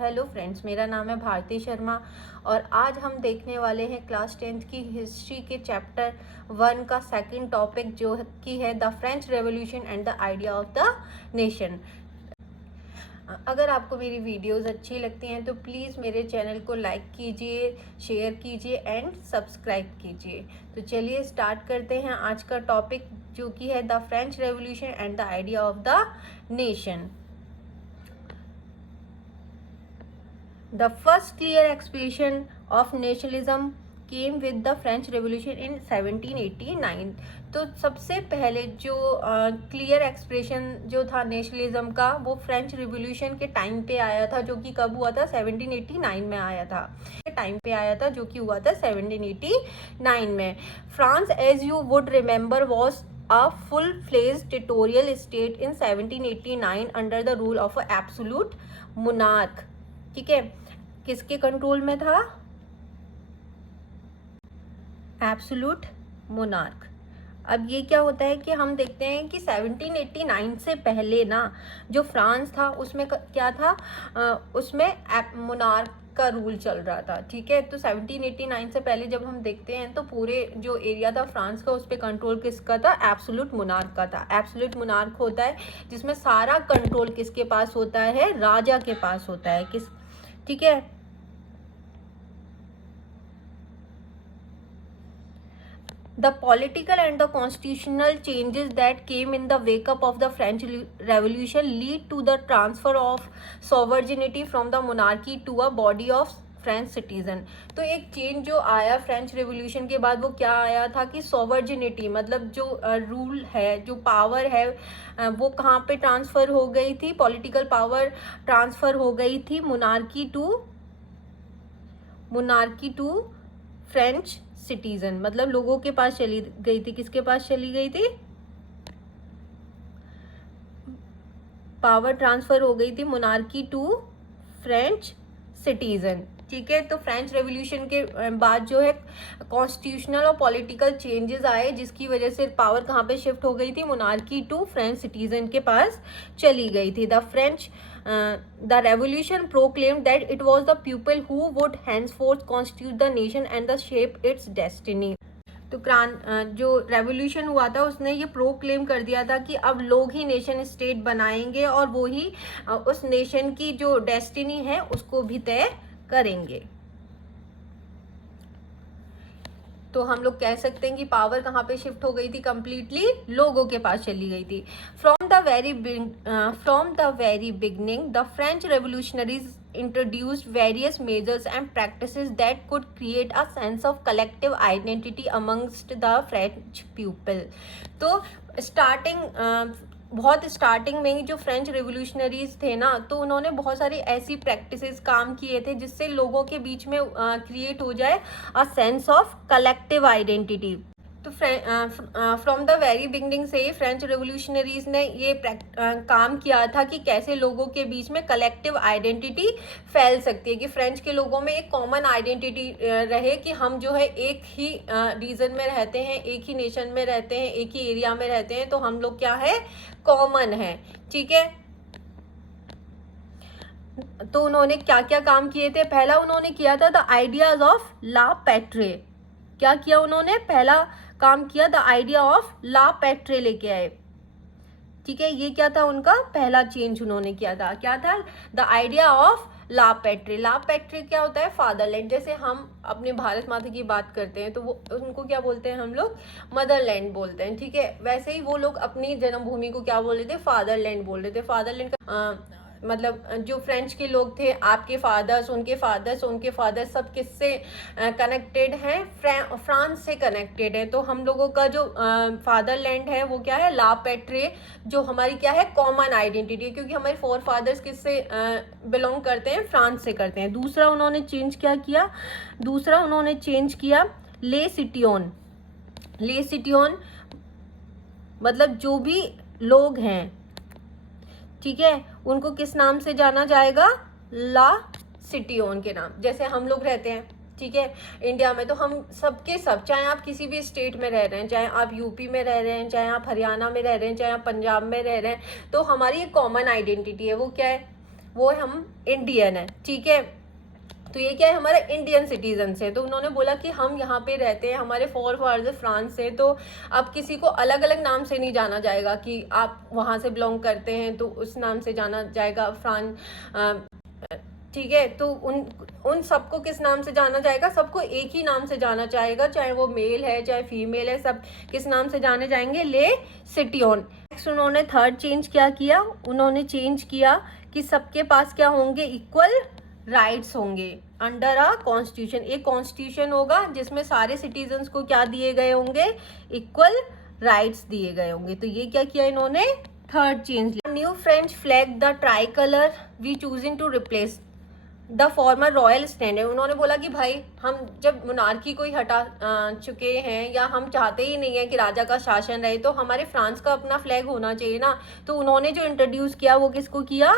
Hello friends, मेरा नाम है भारती शर्मा और आज हम देखने वाले हैं क्लास 10th की हिस्ट्री के चैप्टर 1 का सेकंड टॉपिक जो कि है the French revolution and the idea of the nation. अगर आपको मेरी वीडियोस अच्छी लगती हैं तो प्लीज़ मेरे चैनल को लाइक कीजिए, शेयर कीजिए एंड सब्सक्राइब कीजिए। तो चलिए स्टार्ट करते हैं आज का टॉपिक जो कि है the French revolution and the idea of the nation. The first clear expression of nationalism came with the French Revolution in 1789। तो सबसे पहले जो क्लियर एक्सप्रेशन जो था नेशनलिज्म का वो फ्रेंच रिवोल्यूशन के टाइम पे आया था, जो कि कब हुआ था? 1789 में आया था। टाइम पे आया था जो कि हुआ था 1789 में। France, as you would remember, was a full-fledged territorial state in 1789 under the rule of a absolute monarch। ठीक है, किसके कंट्रोल में था? Absolute monarch. अब ये क्या होता है कि हम देखते हैं कि 1789 से पहले ना जो फ्रांस था उसमें क्या था? उसमें मोनार्क का रूल चल रहा था। ठीक है, तो 1789 से पहले जब हम देखते हैं तो पूरे जो एरिया था फ्रांस का उस पर कंट्रोल किसका था? एब्सोल्यूट मोनार्क का था। एब्सोल्यूट मोनार्क होता है जिसमें सारा कंट्रोल किसके पास होता है? राजा के पास होता है। ठीक है, the political and the constitutional changes that came in the wake up of the French Revolution lead to the transfer of sovereignty from the monarchy to a body of French citizen. तो एक change जो आया French revolution के बाद वो क्या आया था कि सॉवर्जिनिटी मतलब जो रूल है, जो पावर है, वो कहाँ पे ट्रांसफ़र हो गई थी? पॉलिटिकल पावर ट्रांसफ़र हो गई थी मोनार्की टू फ्रेंच सिटीजन। मतलब लोगों के पास चली गई थी। किसके पास चली गई थी? पावर ट्रांसफर हो गई थी मोनार्की टू फ्रेंच सिटीजन। ठीक है, तो फ्रेंच रेवोल्यूशन के बाद जो है कॉन्स्टिट्यूशनल और पॉलिटिकल चेंजेस आए जिसकी वजह से पावर कहाँ पे शिफ्ट हो गई थी? मोनार्की टू फ्रेंच सिटीजन के पास चली गई थी। The revolution proclaimed that it was the people who would henceforth constitute the nation and the shape its destiny। तो जो रेवोल्यूशन हुआ था उसने ये प्रोक्लेम कर दिया था कि अब लोग ही नेशन स्टेट बनाएंगे और वो ही उस नेशन की जो डेस्टिनी है उसको भी तय करेंगे। तो हम लोग कह सकते हैं कि पावर कहाँ पे शिफ्ट हो गई थी? कंप्लीटली लोगों के पास चली गई थी। From the very beginning the French revolutionaries introduced various measures and practices that could create a sense of collective identity amongst the French people। तो बहुत स्टार्टिंग में ही जो फ्रेंच रिवोल्यूशनरीज थे ना, तो उन्होंने बहुत सारी ऐसी प्रैक्टिसेस काम किए थे जिससे लोगों के बीच में क्रिएट हो जाए a sense of collective identity. तो फ्रॉम द वेरी बिगनिंग से ही फ्रेंच रेवोल्यूशनरीज ने ये काम किया था कि कैसे लोगों के बीच में कलेक्टिव आइडेंटिटी फैल सकती है, कि फ्रेंच के लोगों में एक कॉमन आइडेंटिटी रहे कि हम जो है एक ही रीजन में रहते हैं, एक ही नेशन में रहते हैं, एक ही एरिया में रहते हैं, तो हम लोग क्या है? कॉमन है। ठीक है, तो उन्होंने क्या क्या काम किए थे? पहला उन्होंने किया था द आइडियाज ऑफ ला पैट्रे। क्या किया उन्होंने? पहला काम किया द आइडिया ऑफ ला पैट्रे लेके आए। ठीक है, ये क्या था उनका पहला चेंज उन्होंने किया था? क्या था? द आइडिया ऑफ ला पैट्रे। ला पैट्रे क्या होता है? फादरलैंड। जैसे हम अपने भारत माता की बात करते हैं तो वो उनको क्या बोलते हैं? हम लोग मदरलैंड बोलते हैं। ठीक है, वैसे ही वो लोग अपनी जन्मभूमि को क्या बोल रहे थे? फादरलैंड बोल रहे थे। फादरलैंड का मतलब जो फ्रेंच के लोग थे, आपके फादर्स, उनके फादर्स सब किससे कनेक्टेड हैं? फ्रांस से कनेक्टेड है। तो हम लोगों का जो फादरलैंड है वो क्या है? ला पैट्रे, जो हमारी क्या है? कॉमन आइडेंटिटी है, क्योंकि हमारे फोर फादर्स किससे बिलोंग करते हैं? फ्रांस से करते हैं। दूसरा उन्होंने चेंज क्या किया? दूसरा उन्होंने चेंज किया ले सिटियोन। ले सिटियोन मतलब जो भी लोग हैं, ठीक है, उनको किस नाम से जाना जाएगा? ला सिटियोन के नाम। जैसे हम लोग रहते हैं, ठीक है, इंडिया में, तो हम सबके सब, चाहे आप किसी भी स्टेट में रह रहे हैं, चाहे आप यूपी में रह रहे हैं, चाहे आप हरियाणा में रह रहे हैं, चाहे आप पंजाब में रह रहे हैं, तो हमारी एक कॉमन आइडेंटिटी है। वो क्या है? वो हम इंडियन है, ठीक है। तो ये क्या है, हमारा इंडियन सिटीजन है। तो उन्होंने बोला कि हम यहाँ पे रहते हैं, हमारे फोर फादर्स फ्रांस से, तो अब किसी को अलग अलग नाम से नहीं जाना जाएगा कि आप वहाँ से बिलोंग करते हैं तो उस नाम से जाना जाएगा फ्रांस, ठीक है। तो उन सबको किस नाम से जाना जाएगा, सबको एक ही नाम से जाना जाएगा, चाहे वो मेल है चाहे फीमेल है, सब किस नाम से जाने जाएंगे, ले सिटियोन। नेक्स्ट उन्होंने थर्ड चेंज क्या किया, उन्होंने चेंज किया कि सबके पास क्या होंगे, इक्वल राइट्स होंगे अंडर अ कॉन्स्टिट्यूशन। एक कॉन्स्टिट्यूशन होगा जिसमें सारे सिटीजन्स को क्या दिए गए होंगे, इक्वल राइट्स दिए गए होंगे। तो ये क्या किया इन्होंने, third change. New French flag the tricolour we choosing to replace the former royal standard. उन्होंने बोला कि भाई हम जब मोनार्की को ही हटा चुके हैं या हम चाहते ही नहीं है कि राजा का शासन रहे, तो हमारे फ्रांस का अपना फ्लैग होना चाहिए ना। तो उन्होंने जो इंट्रोड्यूस किया वो किसको किया,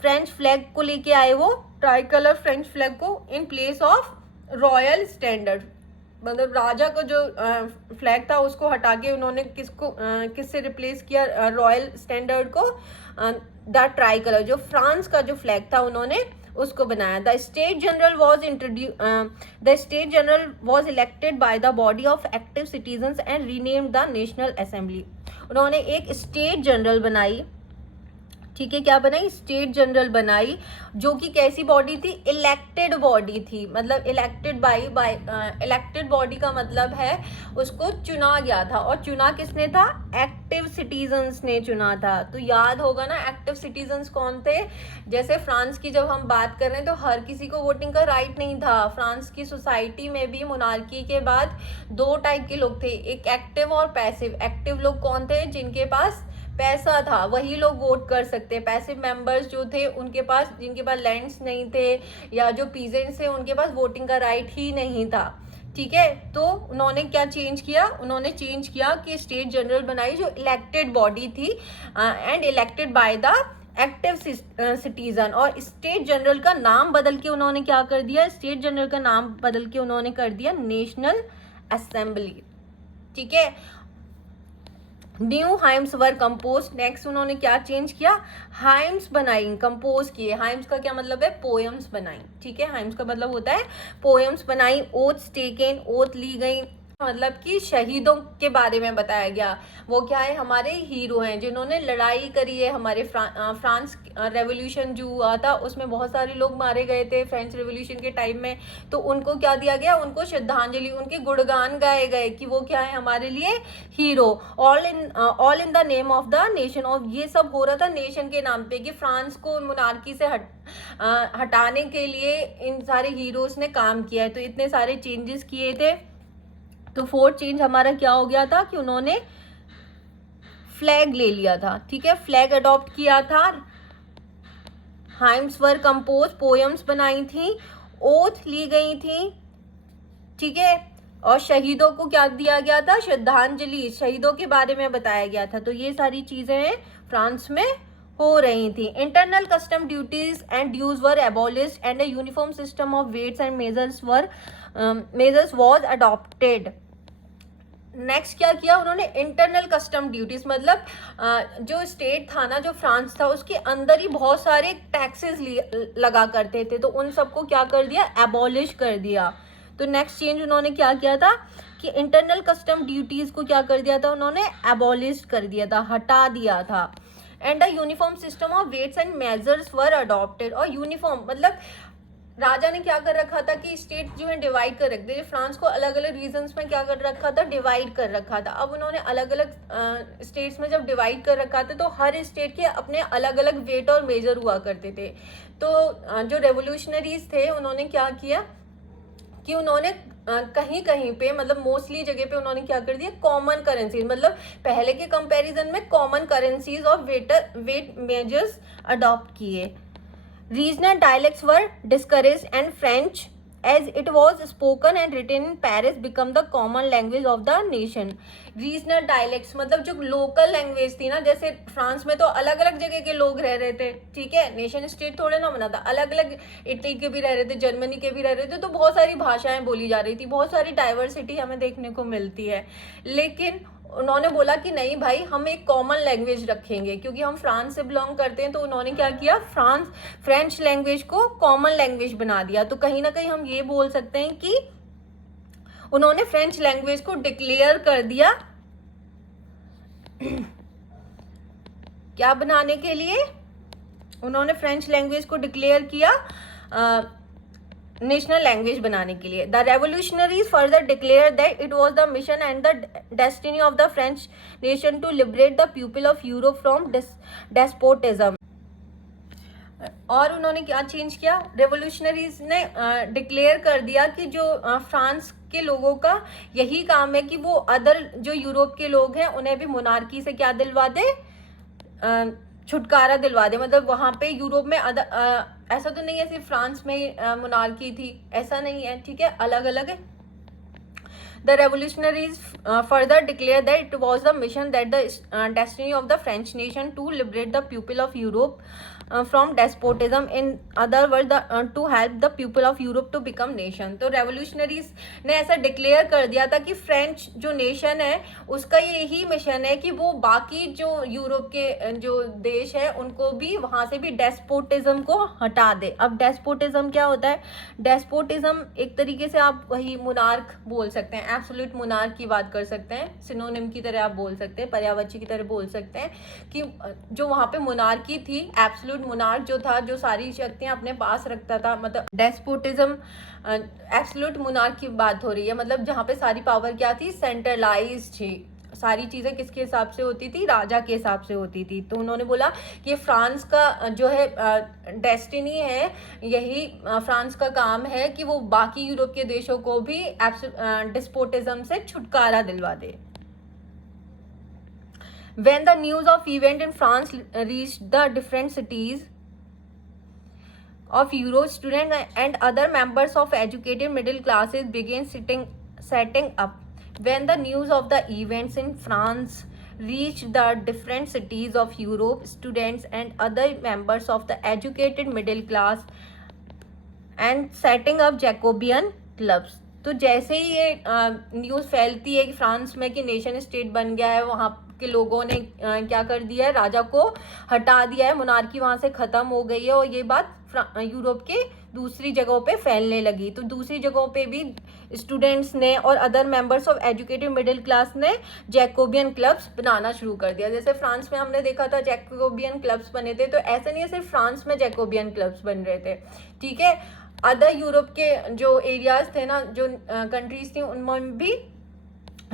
फ्रेंच फ्लैग को लेके आए, वो ट्राई कलर फ्रेंच फ्लैग को in place of royal standard. मतलब राजा को जो फ्लैग था उसको हटा के उन्होंने किससे रिप्लेस किया, रॉयल स्टैंडर्ड को, द ट्राई कलर जो फ्रांस का जो फ्लैग था उन्होंने उसको बनाया। The state general was elected by the body of active citizens and renamed the national assembly. उन्होंने एक स्टेट जनरल बनाई, ठीक है, क्या बनाई, स्टेट जनरल बनाई, जो कि कैसी बॉडी थी, इलेक्टेड बॉडी थी। मतलब इलेक्टेड इलेक्टेड बॉडी का मतलब है उसको चुना गया था, और चुना किसने था, एक्टिव सिटीजन्स ने चुना था। तो याद होगा ना एक्टिव सिटीजन्स कौन थे। जैसे फ्रांस की जब हम बात कर रहे हैं तो हर किसी को वोटिंग का राइट नहीं था। फ्रांस की सोसाइटी में भी मोनार्की के बाद दो टाइप के लोग थे, एक एक्टिव और पैसिव। एक्टिव लोग कौन थे, जिनके पास पैसा था वही लोग वोट कर सकते। पैसिव मेंबर्स जो थे उनके पास, जिनके पास लैंड्स नहीं थे या जो पीजेंट्स थे उनके पास वोटिंग का राइट ही नहीं था, ठीक है। तो उन्होंने क्या चेंज किया, उन्होंने चेंज किया कि स्टेट जनरल बनाई जो इलेक्टेड बॉडी थी and elected by the active citizen. और स्टेट जनरल का नाम बदल के उन्होंने क्या कर दिया, स्टेट जनरल का नाम बदल के उन्होंने कर दिया नेशनल असेंबली, ठीक है। न्यू हाइम्स वर कंपोज। नेक्स्ट उन्होंने क्या चेंज किया, हाइम्स बनाई, कंपोज किए। हाइम्स का क्या मतलब है, पोएम्स बनाई, ठीक है। हाइम्स का मतलब होता है पोएम्स बनाई। ओथ्स टेकन, ओथ ली गई, मतलब कि शहीदों के बारे में बताया गया। वो क्या है, हमारे हीरो हैं जिन्होंने लड़ाई करी है। हमारे फ्रांस रेवोल्यूशन जो हुआ था उसमें बहुत सारे लोग मारे गए थे फ्रेंच रेवोल्यूशन के टाइम में। तो उनको क्या दिया गया, उनको श्रद्धांजलि, उनके गुणगान गाए गए कि वो क्या है, हमारे लिए hero. All in the name of the nation. और ये सब हो रहा था नेशन के नाम पे कि फ्रांस को मोनार्की से हटाने के लिए इन सारे हीरोज ने काम किया है। तो इतने सारे चेंजेस किए थे। तो फोर्थ चेंज हमारा क्या हो गया था कि उन्होंने फ्लैग ले लिया था, ठीक है, फ्लैग अडॉप्ट किया था। हाइम्स वर कंपोज, पोएम्स बनाई थी, ओथ ली गई थी, ठीक है। और शहीदों को क्या दिया गया था, श्रद्धांजलि, शहीदों के बारे में बताया गया था। तो ये सारी चीजें फ्रांस में हो रही थी। Internal custom duties and dues were abolished and a uniform system of weights and measures was adopted. Next क्या किया उन्होंने, इंटरनल कस्टम ड्यूटीज, मतलब जो स्टेट था ना, जो फ्रांस था, उसके अंदर ही बहुत सारे टैक्सेस लगा करते थे। तो उन सबको क्या कर दिया, एबॉलिश कर दिया। तो नेक्स्ट चेंज उन्होंने क्या किया था कि इंटरनल कस्टम ड्यूटीज को क्या कर दिया था, उन्होंने एबॉलिश कर दिया था, हटा दिया था। And the uniform system of weights and measures were adopted. और यूनिफॉर्म मतलब राजा ने क्या कर रखा था कि स्टेट जो है डिवाइड कर रखते थे, फ्रांस को अलग अलग रीजन्स में क्या कर रखा था, डिवाइड कर रखा था। अब उन्होंने अलग अलग स्टेट्स में जब डिवाइड कर रखा था तो हर स्टेट के अपने अलग अलग वेट और मेजर हुआ करते थे। तो जो रेवोल्यूशनरीज थे उन्होंने क्या किया कि उन्होंने कहीं कहीं पे, मतलब मोस्टली जगह पे उन्होंने क्या कर दिया, कॉमन करेंसीज, मतलब पहले के कंपैरिजन में कॉमन करेंसीज और वेट मेजर्स अडॉप्ट किए। Regional dialects were discouraged and French, as it was spoken and written in Paris, become the common language of the nation. Regional dialects मतलब जो local language थी ना, जैसे France में तो अलग अलग जगह के लोग रह रहे थे, ठीक है, नेशन स्टेट थोड़े ना बना था, अलग अलग इटली के भी रह रहे थे, जर्मनी के भी रह रहे थे, तो बहुत सारी भाषाएं बोली जा रही थी, बहुत सारी डाइवर्सिटी हमें देखने को मिलती है। लेकिन उन्होंने बोला कि नहीं भाई, हम एक कॉमन लैंग्वेज रखेंगे, क्योंकि हम फ्रांस से बिलोंग करते हैं, तो उन्होंने क्या किया, फ्रेंच लैंग्वेज को कॉमन लैंग्वेज बना दिया। तो कहीं ना कहीं हम ये बोल सकते हैं कि उन्होंने फ्रेंच लैंग्वेज को डिक्लेयर कर दिया क्या बनाने के लिए, उन्होंने फ्रेंच लैंग्वेज को डिक्लेयर किया नेशनल लैंग्वेज बनाने के लिए। The revolutionaries further declare that it was the mission and the destiny of the French nation to liberate the people of Europe from despotism. और उन्होंने क्या चेंज किया, रेवोल्यूशनरीज ने डिक्लेयर कर दिया कि जो फ्रांस के लोगों का यही काम है कि वो अदर जो यूरोप के लोग हैं उन्हें भी मोनार्की से क्या दिलवा दे, छुटकारा दिलवा दे। मतलब वहाँ पे यूरोप में ऐसा तो नहीं है सिर्फ फ्रांस में मोनार्की थी, ऐसा नहीं है, ठीक है, अलग अलग है। The revolutionaries further declared that it was the mission that the destiny of the French nation to liberate the people of Europe from despotism. In other words, to help the people of Europe to become nation. तो revolutionaries ने ऐसा declare कर दिया था कि French जो nation है उसका यही मिशन है कि वो बाकी जो यूरोप के जो देश है उनको भी वहाँ से भी डेस्पोटिज्म को हटा दे। अब डेस्पोटिज्म क्या होता है, डेस्पोटिज्म एक तरीके से आप वही मुनार्क बोल सकते हैं, एब्सोल्यूट मुनार्क की बात कर सकते हैं, सिनोनिम की तरह आप बोल सकते हैं, पर्यायवाची की तरह बोल सकते हैं कि जो वहाँ पे मुनार्की थी, एब्सोल्यूट मुनार्क जो था, जो सारी शक्तियाँ अपने पास रखता था, मतलब डेस्पोटिज्म एब्सोल्यूट मुनार्क की बात हो रही है, मतलब जहाँ पे सारी पावर क्या थी, सेंट्रलाइज थी, सारी चीज़ें किसके हिसाब से होती थी, राजा के हिसाब से होती थी। तो उन्होंने बोला कि फ्रांस का जो है डेस्टिनी है, यही फ्रांस का काम है कि वो बाकी यूरोप के देशों को भी डिस्पोटिज्म से छुटकारा दिलवा दे। When the news of event in France reached the different cities of Europe, students and other members of educated middle classes began setting up. When the news of the events in France reached the different cities of Europe, students and other members of the educated middle class and setting up Jacobean clubs. तो जैसे ही ये news फैलती है कि France में कि nation state बन गया है, वहाँ के लोगों ने क्या कर दिया है, राजा को हटा दिया है, मोनार्की वहाँ से ख़त्म हो गई है, और ये बात यूरोप के दूसरी जगहों पे फैलने लगी। तो दूसरी जगहों पे भी स्टूडेंट्स ने और other members of educated middle class ने जैकोबियन क्लब्स बनाना शुरू कर दिया। जैसे फ्रांस में हमने देखा था जैकोबियन क्लब्स बने थे, तो ऐसा नहीं है सिर्फ फ्रांस में जैकोबियन क्लब्स बन रहे थे, ठीक है, अदर यूरोप के जो एरियाज थे ना, जो कंट्रीज थी, उनमें भी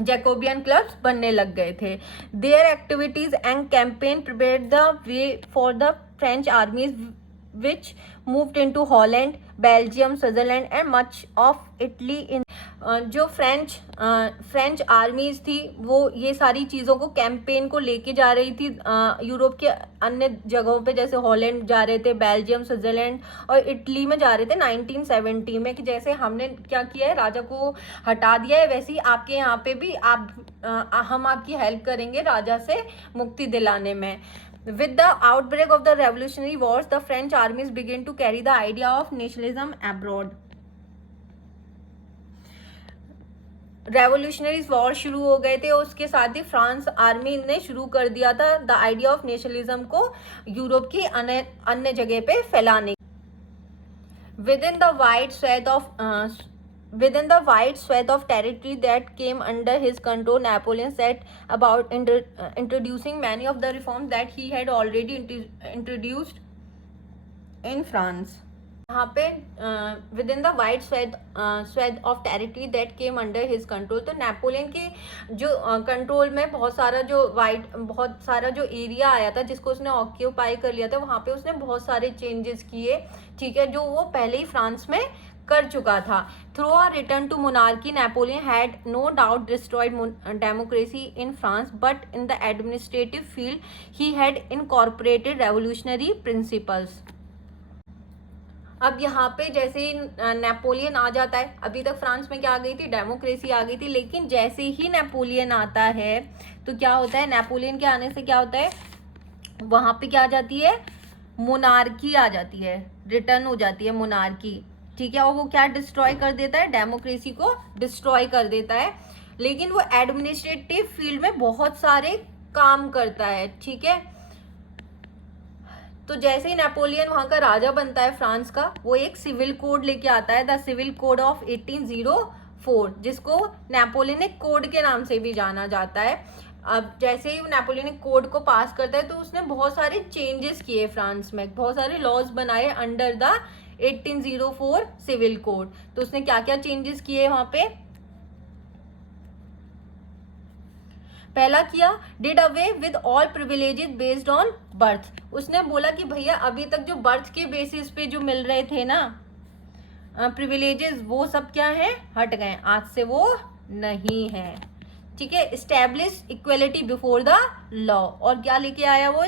जैकोबियन क्लब्स बनने लग गए थे। Their activities and campaign prepared the way for the French armies which moved into Holland, Belgium, Switzerland and much of Italy in जो फ्रेंच आर्मीज थी वो ये सारी चीज़ों को कैंपेन को लेके जा रही थी यूरोप के अन्य जगहों पे, जैसे हॉलैंड जा रहे थे, बेल्जियम, स्विट्जरलैंड और इटली में जा रहे थे 1970 में, कि जैसे हमने क्या किया है, राजा को हटा दिया है, वैसे ही आपके यहाँ पे भी हम आपकी हेल्प करेंगे राजा से मुक्ति दिलाने में। With the outbreak of the Revolutionary Wars, the French armies began to carry the idea of nationalism abroad. Revolutionaries war शुरू हो गए थे, उसके साथ ही फ्रांस आर्मी ने शुरू कर दिया था द आइडिया ऑफ नेशनलिज्म को यूरोप की अन्य जगह पे फैलाने। Within the wide swath of territory that came under his control, Napoleon set about introducing many of the reforms that he had already introduced in France. यहाँ पे with in the wide swathe of territory that came under his control, तो Napoleon के जो control में बहुत सारा जो area आया था जिसको उसने ऑक्यूपाई कर लिया था, वहाँ पे उसने बहुत सारे चेंजेस किए, ठीक है, जो वो पहले ही फ्रांस में कर चुका था। Through a return to monarchy, Napoleon had no doubt destroyed democracy in France, but in the administrative field he had incorporated revolutionary principles. अब यहाँ पे जैसे ही नेपोलियन आ जाता है, अभी तक फ्रांस में क्या आ गई थी, डेमोक्रेसी आ गई थी, लेकिन जैसे ही नेपोलियन आता है तो क्या होता है, नेपोलियन के आने से क्या होता है, वहाँ पे क्या आ जाती है, मोनार्की आ जाती है, रिटर्न हो जाती है मोनार्की, ठीक है, और वो क्या डिस्ट्रॉय कर देता है, डेमोक्रेसी को डिस्ट्रॉय कर देता है। लेकिन वो एडमिनिस्ट्रेटिव फील्ड में बहुत सारे काम करता है, ठीक है। तो जैसे ही नेपोलियन वहां का राजा बनता है फ्रांस का, वो एक सिविल कोड लेके आता है, द सिविल कोड ऑफ 1804, जिसको नेपोलियनिक कोड के नाम से भी जाना जाता है। अब जैसे ही नेपोलियनिक कोड को पास करता है तो उसने बहुत सारे चेंजेस किए फ्रांस में, बहुत सारे लॉज बनाए अंडर द 1804 सिविल कोड। तो उसने क्या क्या चेंजेस किए वहां पे? पहला किया, did away with all privileges based on birth. उसने बोला कि भैया अभी तक जो बर्थ के बेसिस पे जो मिल रहे थे ना प्रिविलेजेस, वो सब क्या है, हट गए, आज से वो नहीं है, ठीक है। Establish equality before the law, और क्या लेके आया वो?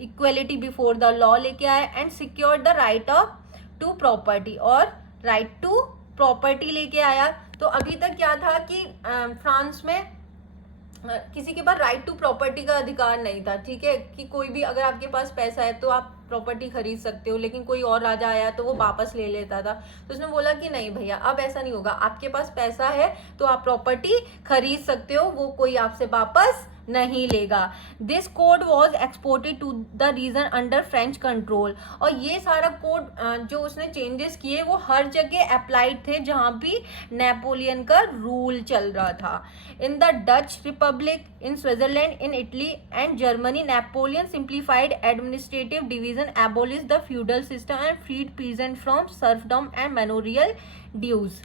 इक्वेलिटी बिफोर द लॉ लेके आया। And secure the right of to property, और राइट टू प्रॉपर्टी लेके आया। तो अभी तक क्या था कि फ्रांस में किसी के पास राइट टू प्रॉपर्टी का अधिकार नहीं था, ठीक है, कि कोई भी अगर आपके पास पैसा है तो आप प्रॉपर्टी खरीद सकते हो, लेकिन कोई और राजा आया तो वो वापस ले लेता था। तो उसने बोला कि नहीं भैया, अब ऐसा नहीं होगा, आपके पास पैसा है तो आप प्रॉपर्टी खरीद सकते हो, वो कोई आपसे वापस नहीं लेगा। This code was exported to the region under French control, और ये सारा कोड जो उसने चेंजेस किए वो हर जगह अप्लाइड थे जहां भी नेपोलियन का रूल चल रहा था। In the Dutch Republic, in Switzerland, in Italy and Germany, Napoleon simplified administrative division, abolish the feudal system and freed peasant from serfdom and manorial dues.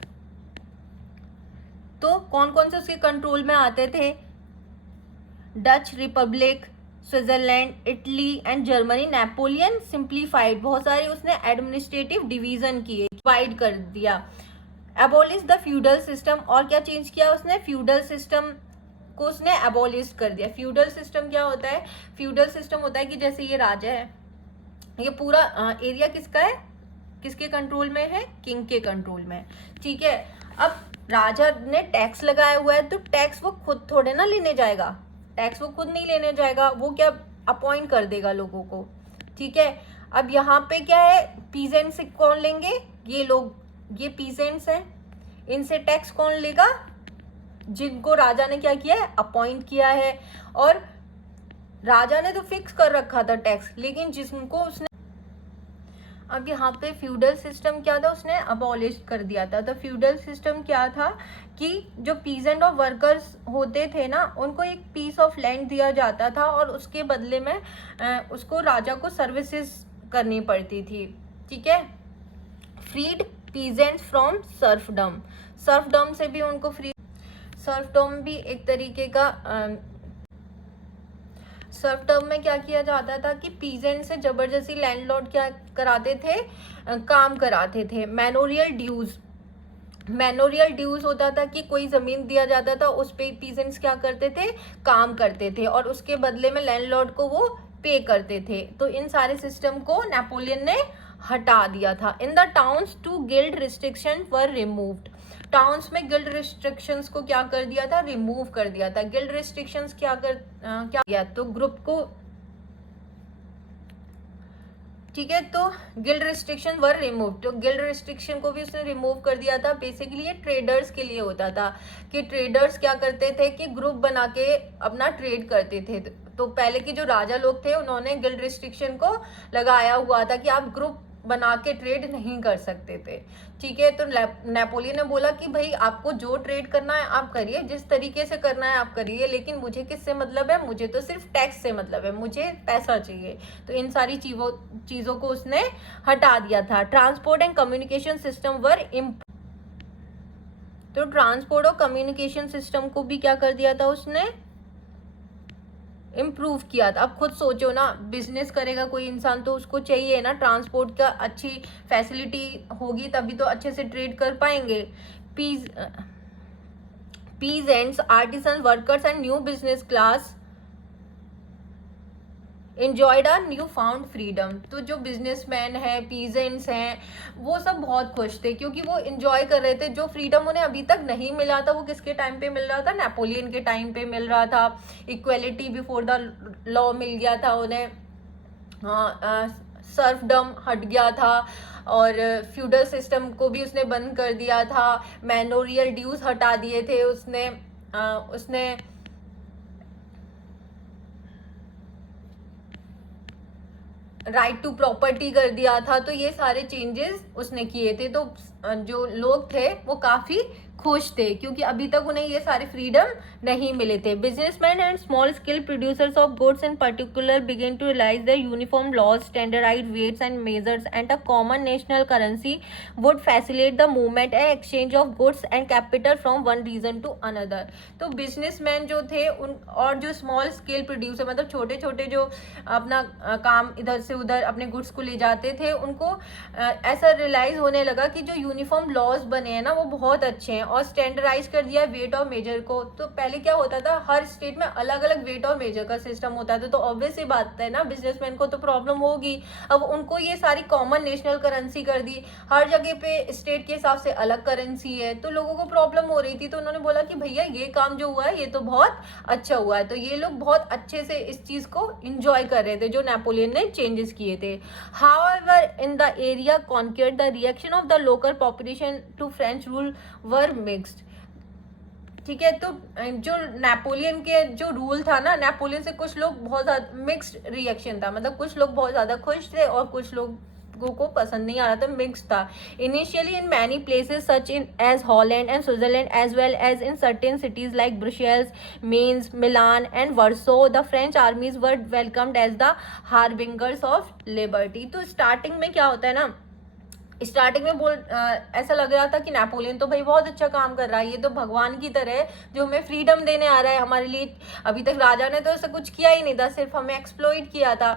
तो कौन कौन से उसके कंट्रोल में आते थे? Dutch Republic, Switzerland, Italy and Germany. Napoleon simplified, बहुत सारे उसने एडमिनिस्ट्रेटिव डिवीजन किए, डिवाइड कर दिया। एबोलिश द फ्यूडल सिस्टम, और क्या चेंज किया उसने? फ्यूडल सिस्टम को उसने एबोलिश कर दिया। फ्यूडल सिस्टम क्या होता है? फ्यूडल सिस्टम होता है कि जैसे ये राजा है, ये पूरा एरिया किसका है, किसके कंट्रोल में है? किंग के कंट्रोल में, ठीक है। अब राजा ने टैक्स लगाया हुआ है, तो टैक्स वो खुद थोड़े ना लेने जाएगा, टैक्स वो खुद नहीं लेने जाएगा, वो क्या अपॉइंट कर देगा लोगों को, ठीक है। अब यहाँ पे क्या है, पीजेंट्स कौन लेंगे? ये लोग, ये पीजेंट्स हैं, इनसे टैक्स कौन लेगा? जिनको राजा ने क्या किया है, अपॉइंट किया है। और राजा ने तो फिक्स कर रखा था टैक्स, लेकिन जिनको उसने, अब यहाँ पे फ्यूडल सिस्टम क्या था, उसने अबॉलिश कर दिया था। तो फ्यूडल सिस्टम क्या था कि जो पीजेंट और वर्कर्स होते थे ना, उनको एक पीस ऑफ लैंड दिया जाता था और उसके बदले में उसको राजा को सर्विसेज करनी पड़ती थी, ठीक है। Freed peasants from serfdom, serfdom से भी उनको फ्री, सर्फडम भी एक तरीके का सर्फडम में क्या किया जाता था कि पीजेंट से जबरदस्ती लैंडलॉर्ड क्या कराते थे, काम कराते थे। मैनोरियल ड्यूज, मैनोरियल ड्यूज होता था कि कोई जमीन दिया जाता था, उस पे पीजेंट्स क्या करते थे, काम करते थे, और उसके बदले में लैंडलॉर्ड को वो पे करते थे। तो इन सारे सिस्टम को नेपोलियन ने हटा दिया था। In the towns to guild restriction were removed, towns में गिल्ड रिस्ट्रिक्शंस को क्या कर दिया था, रिमूव कर दिया था। गिल्ड रिस्ट्रिक्शंस क्या किया, तो ग्रुप को, ठीक है, तो गिल्ड रिस्ट्रिक्शन वर रिमूव, तो गिल्ड रिस्ट्रिक्शन को भी उसने रिमूव कर दिया था। बेसिकली ये ट्रेडर्स के लिए होता था कि ट्रेडर्स क्या करते थे कि ग्रुप बना के अपना ट्रेड करते थे। तो पहले के जो राजा लोग थे उन्होंने गिल्ड रिस्ट्रिक्शन को लगाया हुआ था कि आप ग्रुप बना के ट्रेड नहीं कर सकते थे, ठीक है। तो नेपोलियन ने बोला कि भाई आपको जो ट्रेड करना है आप करिए, जिस तरीके से करना है आप करिए, लेकिन मुझे किससे मतलब है, मुझे तो सिर्फ टैक्स से मतलब है, मुझे पैसा चाहिए। तो इन सारी चीजों को उसने हटा दिया था। ट्रांसपोर्ट एंड कम्युनिकेशन सिस्टम वर तो ट्रांसपोर्ट और कम्युनिकेशन सिस्टम को भी क्या कर दिया था उसने, इम्प्रूव किया था। अब खुद सोचो ना, बिजनेस करेगा कोई इंसान तो उसको चाहिए ना ट्रांसपोर्ट का अच्छी फैसिलिटी होगी, तभी तो अच्छे से ट्रेड कर पाएंगे। Peasants, artisan, workers and new business class enjoyed a new found freedom. तो जो बिजनेसमैन है, पीजेंट्स हैं, वो सब बहुत खुश थे क्योंकि वो इंजॉय कर रहे थे। जो फ्रीडम उन्हें अभी तक नहीं मिला था वो किसके टाइम पे मिल रहा था, नेपोलियन के टाइम पे मिल रहा था। इक्वेलिटी बिफोर द लॉ मिल गया था उन्हें, सर्फडम हट गया था, और फ्यूडल सिस्टम को भी उसने बंद कर दिया था। मैनोरियल ड्यूज हटा दिए थे उसने, उसने राइट टू प्रॉपर्टी कर दिया था। तो ये सारे चेंजेस उसने किए थे। तो जो लोग थे वो काफी खुश थे क्योंकि अभी तक उन्हें ये सारे फ्रीडम नहीं मिले थे। Businessman and small scale producers of goods in particular begin to realise the uniform laws, standardised weights and measures and a common national currency would facilitate the movement and exchange of goods and capital from one region to another. तो businessman जो थे उन और जो small scale producer मतलब छोटे छोटे जो अपना काम इधर से उधर अपने गुड्स को ले जाते थे, उनको ऐसा रियलाइज होने लगा कि जो यूनिफॉर्म लॉज बने हैं ना वो बहुत अच्छे हैं और स्टैंडर्डाइज कर दिया वेट और मेजर को। तो पहले क्या होता था, हर स्टेट में अलग अलग वेट और मेजर का सिस्टम होता था। तो ऑब्वियस ही बात है ना, बिजनेसमैन को तो प्रॉब्लम होगी। अब उनको ये सारी कॉमन नेशनल करेंसी कर दी, हर जगह पे स्टेट के हिसाब से अलग करेंसी है, तो लोगों को प्रॉब्लम हो रही थी। तो उन्होंने बोला कि भैया ये काम जो हुआ है ये तो बहुत अच्छा हुआ है। तो ये लोग बहुत अच्छे से इस चीज को इंजॉय कर रहे थे जो नेपोलियन ने चेंजेस किए थे। However in the area conquered the reaction of the local population to French rule were mixed. ठीक है, तो जो नेपोलियन के जो रूल था ना, नेपोलियन से कुछ लोग बहुत ज्यादा मिक्स्ड रिएक्शन था, मतलब कुछ लोग बहुत ज्यादा खुश थे और कुछ लोगों को पसंद नहीं आ रहा था, मिक्स था। Initially in many places such in as Holland and Switzerland as well as in certain cities like Brussels, Mainz, Milan and Warsaw the French armies were welcomed as the harbingers of liberty. तो starting में क्या होता है ना, starting में ऐसा लग रहा था कि नेपोलियन तो भाई बहुत अच्छा काम कर रहा है, ये तो भगवान की तरह है जो हमें फ्रीडम देने आ रहा है हमारे लिए। अभी तक राजा ने तो ऐसा कुछ किया ही नहीं था, सिर्फ हमें एक्सप्लॉइट किया था।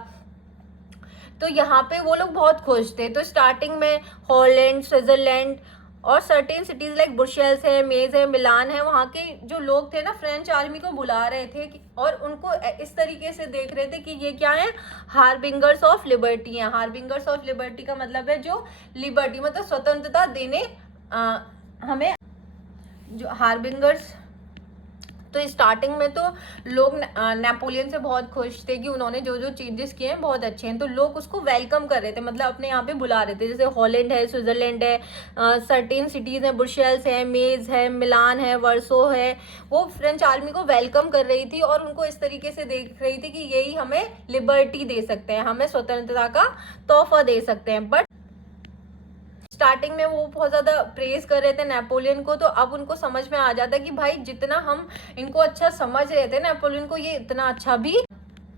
तो यहाँ पे वो लोग बहुत खुश थे। तो स्टार्टिंग में हॉलैंड, स्विट्जरलैंड और सर्टेन सिटीज लाइक ब्रुसेल्स है, मेज है, मिलान है, वहाँ के जो लोग थे ना फ्रेंच आर्मी को बुला रहे थे और उनको इस तरीके से देख रहे थे कि ये क्या है, हार्बिंगर्स ऑफ लिबर्टी है। हार्बिंगर्स ऑफ लिबर्टी का मतलब है जो लिबर्टी मतलब स्वतंत्रता देने हमें जो हार्बिंगर्स। तो स्टार्टिंग में तो लोग नेपोलियन से बहुत खुश थे कि उन्होंने जो जो चेंजेस किए हैं बहुत अच्छे हैं। तो लोग उसको वेलकम कर रहे थे, मतलब अपने यहाँ पे बुला रहे थे। जैसे हॉलैंड है, स्विट्जरलैंड है, सर्टेन सिटीज़ हैं, ब्रुसेल्स है, मेज है, मिलान है, वर्सो है, वो फ्रेंच आर्मी को वेलकम कर रही थी और उनको इस तरीके से देख रही थी कि यही हमें लिबर्टी दे सकते हैं, हमें स्वतंत्रता का तोहफा दे सकते हैं। बट स्टार्टिंग में वो बहुत ज़्यादा प्रेज कर रहे थे नेपोलियन को। तो अब उनको समझ में आ जाता कि भाई जितना हम इनको अच्छा समझ रहे थे नेपोलियन को, ये इतना अच्छा भी।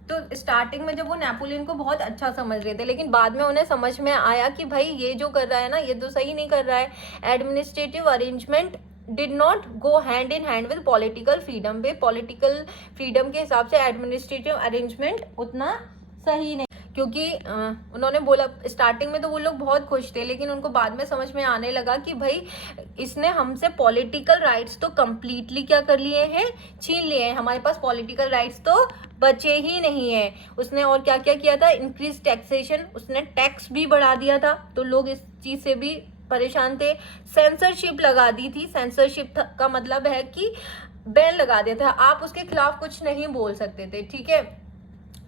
तो स्टार्टिंग में जब वो नेपोलियन को बहुत अच्छा समझ रहे थे, लेकिन बाद में उन्हें समझ में आया कि भाई ये जो कर रहा है ना ये तो सही नहीं कर रहा है। Administrative arrangement did not go hand in hand with political freedom. Way political freedom के हिसाब से एडमिनिस्ट्रेटिव अरेंजमेंट उतना सही नहीं, क्योंकि उन्होंने बोला स्टार्टिंग में तो वो लोग बहुत खुश थे, लेकिन उनको बाद में समझ में आने लगा कि भाई इसने हमसे पॉलिटिकल राइट्स तो कंप्लीटली क्या कर लिए हैं, छीन लिए हैं। हमारे पास पॉलिटिकल राइट्स तो बचे ही नहीं है। उसने और क्या क्या किया था, इंक्रीज टैक्सेशन, उसने टैक्स भी बढ़ा दिया था। तो लोग इस चीज से भी परेशान थे। सेंसरशिप लगा दी थी। सेंसरशिप का मतलब है कि बैन लगा दिया था, आप उसके खिलाफ कुछ नहीं बोल सकते थे। ठीक है।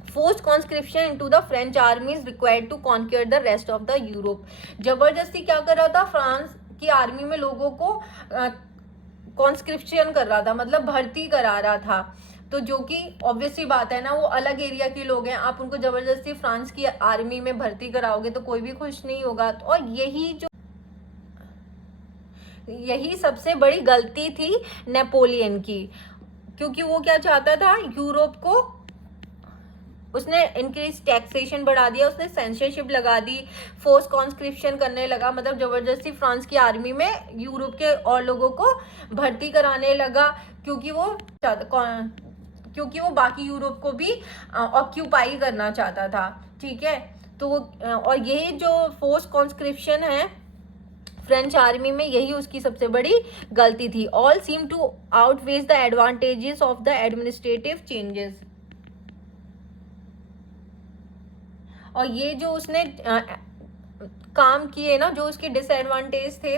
Forced conscription into the French army is required to conquer the rest of the Europe. जबरदस्ती क्या कर रहा था, फ्रांस की आर्मी में लोगों को कॉन्स्क्रिप्शन कर रहा था, मतलब भर्ती करा रहा था। तो जो कि ऑब्वियसली बात है ना, वो अलग एरिया के लोग हैं, आप उनको जबरदस्ती फ्रांस की आर्मी में भर्ती कराओगे तो कोई भी खुश नहीं होगा। और यही सबसे बड़ी गलती थी नेपोलियन की, क्योंकि वो क्या चाहता था, यूरोप को उसने इंक्रीज टैक्सेशन बढ़ा दिया, उसने सेंसरशिप लगा दी, फोर्स कॉन्स्क्रिप्शन करने लगा, मतलब जबरदस्ती फ्रांस की आर्मी में यूरोप के और लोगों को भर्ती कराने लगा, क्योंकि वो बाकी यूरोप को भी ऑक्यूपाई करना चाहता था। ठीक है। तो और यही जो फोर्स कॉन्स्क्रिप्शन है फ्रेंच आर्मी में, यही उसकी सबसे बड़ी गलती थी। All seem to outweighs the advantages of the administrative changes. और ये जो उसने काम किए ना, जो उसके डिसएडवांटेज थे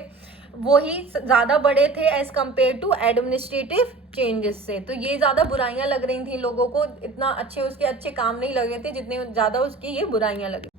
वो ही ज्यादा बड़े थे as compare to administrative changes से। तो ये ज्यादा बुराइयां लग रही थी लोगों को, इतना उसके अच्छे काम नहीं लगे थे जितने ज्यादा उसकी ये बुराइयां लगी।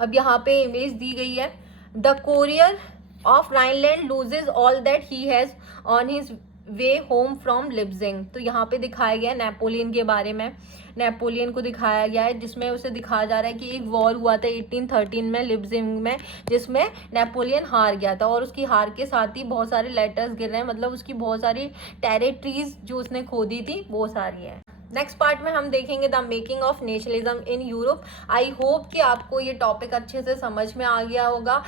अब यहाँ पे इमेज दी गई है, the courier of Rhineland loses all that he has on his way home from Leipzig. तो यहाँ पे दिखाया गया है नेपोलियन के बारे में, नेपोलियन को दिखाया गया है जिसमें उसे दिखाया जा रहा है कि एक वॉर हुआ था 1813 में लिप्जिंग में, जिसमें नेपोलियन हार गया था और उसकी हार के साथ ही बहुत सारे लेटर्स गिर रहे हैं, मतलब उसकी बहुत सारी टेरिटरीज जो उसने खो दी थी वो सारी है। नेक्स्ट पार्ट में हम देखेंगे the making of nationalism in Europe. I hope कि आपको ये टॉपिक अच्छे से समझ में आ गया होगा।